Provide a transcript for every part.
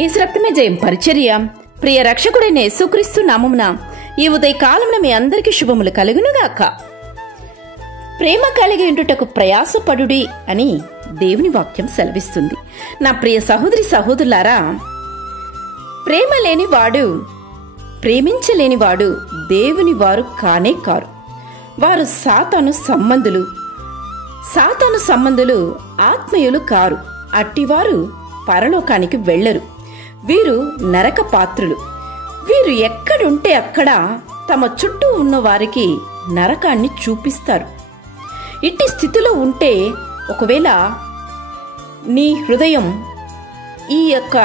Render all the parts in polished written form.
యేసు రక్తమే జయం పరిచర్య. ప్రియ రక్షకుడైన యేసుక్రీస్తు నామమున ఈ ఉదయకాలమున మీ అందరికీ శుభములు కలుగునుగాక. ప్రేమ కలిగి ఉండుటకు ప్రయాసపడుడి అని దేవుని వాక్యం సెలవిస్తుంది. నా ప్రియ సహోదరి సహోదరులారా, ప్రేమ లేనివాడు, ప్రేమించలేనివాడు దేవుని వారు కానే కారు. వారు సాతాను సంబంధులు ఆత్మీయులు కారు. అట్టివారు పరలోకానికి వెళ్లరు. వీరు నరక పాత్రులు. వీరు ఎక్కడుంటే అక్కడ తమ చుట్టూ ఉన్న వారికి నరకాన్ని చూపిస్తారు. ఇట్టి స్థితిలో ఉంటే ఒకవేళ నీ హృదయం ఈ యొక్క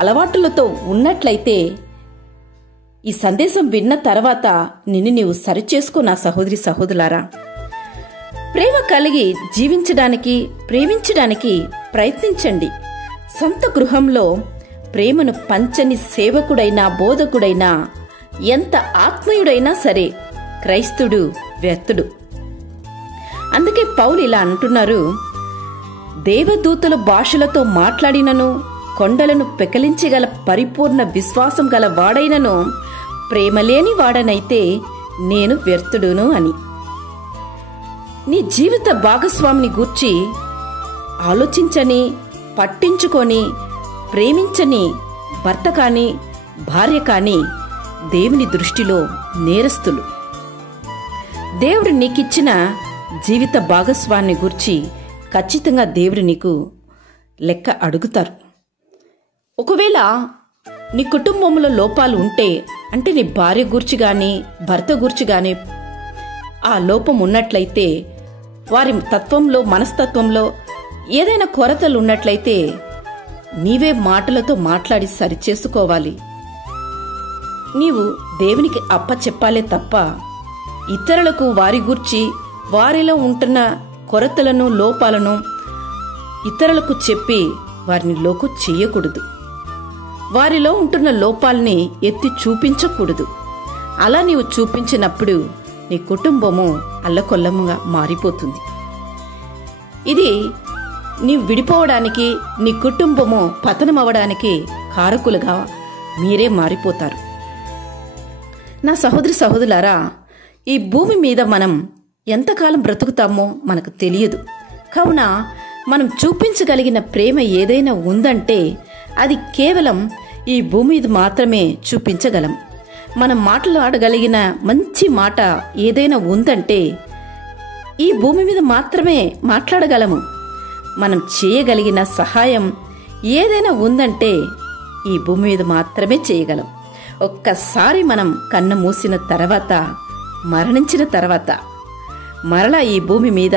అలవాటులతో ఉన్నట్లయితే ఈ సందేశం విన్న తర్వాత నిన్ను నీవు సరిచేసుకో. నా సహోదరి సహోదరులారా, ప్రేమ కలిగి జీవించడానికి, ప్రేమించడానికి ప్రయత్నించండి. సొంత గృహంలో ప్రేమను పంచని సేవకుడైనా బోధకుడైనా ఎంత ఆత్మీయుడైనా సరే క్రైస్తుడు వ్యర్థుడు. అందుకే పౌలు ఇలా అంటున్నారు, దేవదూతల భాషలతో మాట్లాడినను, కొండలను పెకలించగల పరిపూర్ణ విశ్వాసం గల వాడైనను ప్రేమలేని వాడనైతే నేను వ్యర్థుడును అని. నీ జీవిత భాగస్వామిని గూర్చి ఆలోచించని, పట్టించుకొని ప్రేమించని భర్త కాని భార్య కాని దేవుని దృష్టిలో నేరస్తులు. దేవుడు నీకిచ్చిన జీవిత భాగస్వామిని గూర్చి ఖచ్చితంగా దేవుడు నీకు లెక్క అడుగుతారు. ఒకవేళ నీ కుటుంబంలో లోపాలు ఉంటే, అంటే నీ భార్య గూర్చి గాని భర్త గూర్చి గాని ఆ లోపం ఉన్నట్లయితే, వారి తత్వంలో మనస్తత్వంలో ఏదైనా కొరతలు ఉన్నట్లయితే నీవే మాటలతో మాట్లాడి సరిచేసుకోవాలి. నీవు దేవునికి అప్పచెప్పాలే తప్ప ఇతరులకు వారి గూర్చి, వారిలో ఉంటున్న కొరతలను, లోపాలను ఇతరులకు చెప్పి వారిని లోకు చెయ్యకూడదు. వారిలో ఉంటున్న లోపాలని ఎత్తి చూపించకూడదు. అలా నీవు చూపించినప్పుడు నీ కుటుంబము అల్లకొల్లముగా మారిపోతుంది. ఇది నీవు విడిపోవడానికి, నీ కుటుంబము పతనమవడానికి కారకులుగా మీరే మారిపోతారు. నా సహోదరి సహోదరులారా, ఈ భూమి మీద మనం ఎంతకాలం బ్రతుకుతామో మనకు తెలియదు. కావున మనం చూపించగలిగిన ప్రేమ ఏదైనా ఉందంటే అది కేవలం ఈ భూమి మీద మాత్రమే చూపించగలం. మనం మాట్లాడగలిగిన మంచి మాట ఏదైనా ఉందంటే ఈ భూమి మీద మాత్రమే మాట్లాడగలము. మనం చేయగలిగిన సహాయం ఏదైనా ఉందంటే ఈ భూమి మీద మాత్రమే చేయగలం. ఒక్కసారి మనం కన్ను మూసిన తర్వాత, మరణించిన తర్వాత మరలా ఈ భూమి మీద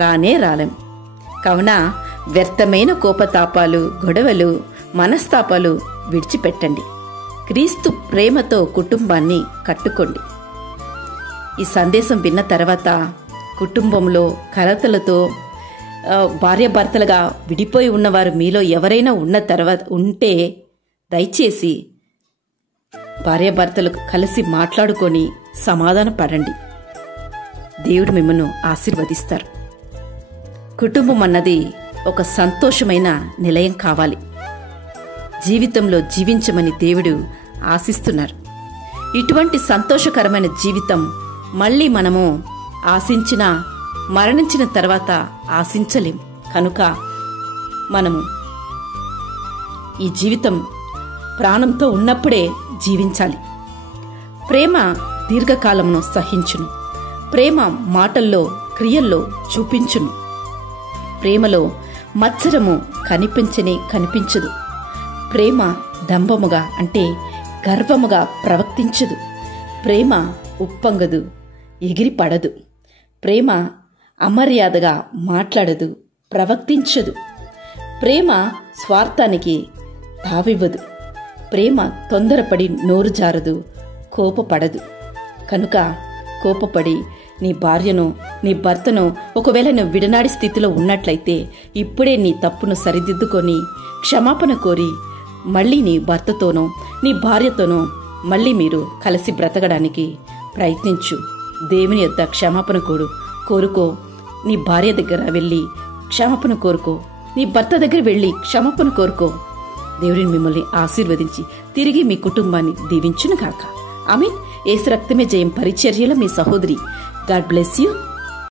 రానే రాలేం. కావున వ్యర్థమైన కోపతాపాలు, గొడవలు, మనస్తాపాలు విడిచిపెట్టండి. క్రీస్తు ప్రేమతో కుటుంబాన్ని కట్టుకోండి. ఈ సందేశం విన్న తర్వాత కుటుంబంలో కలతలతో భార్యాభర్తలుగా విడిపోయి ఉన్నవారు మీలో ఎవరైనా ఉంటే దయచేసి భార్యాభర్తలు కలిసి మాట్లాడుకొని సమాధాన పడండి. దేవుడు మిమ్మల్ని ఆశీర్వదిస్తారు. కుటుంబం అన్నది ఒక సంతోషమైన నిలయం కావాలి. జీవితంలో జీవించమని దేవుడు ఆశిస్తున్నారు. ఇటువంటి సంతోషకరమైన జీవితం మళ్ళీ మనము ఆశించిన, మరణించిన తర్వాత ఆశించలేం. కనుక మనము ఈ జీవితం ప్రాణంతో ఉన్నప్పుడే జీవించాలి. ప్రేమ దీర్ఘకాలమును సహించును. ప్రేమ మాటల్లో, క్రియల్లో చూపించును. ప్రేమలో మత్సరము కనిపించదు. ప్రేమ దంభముగా, అంటే గర్వముగా ప్రవర్తించదు. ప్రేమ ఉప్పొంగదు, ఎగిరిపడదు. ప్రేమ అమర్యాదగా మాట్లాడదు, ప్రవర్తించదు. ప్రేమ స్వార్థానికి తావివ్వదు. ప్రేమ తొందరపడి నోరు జారదు, కోపపడదు. కనుక కోపపడి నీ భార్యను, నీ భర్తను ఒకవేళ నువ్వు విడనాడి స్థితిలో ఉన్నట్లయితే ఇప్పుడే నీ తప్పును సరిదిద్దుకొని క్షమాపణ కోరి మళ్ళీ నీ భర్తతోనో నీ భార్యతోనో మళ్ళీ మీరు కలిసి బ్రతకడానికి ప్రయత్నించు. దేవుని యొద్ద క్షమాపణ కోరుకో. నీ భార్య దగ్గర వెళ్ళి క్షమాపణ కోరుకో. నీ భర్త దగ్గర వెళ్ళి క్షమాపణ కోరుకో. దేవుడిని మిమ్మల్ని ఆశీర్వదించి తిరిగి మీ కుటుంబాన్ని దీవించును గాక. ఆమేన్. యేసు రక్తమే జయం పరిచర్యలో మీ సహోదరి. God bless you.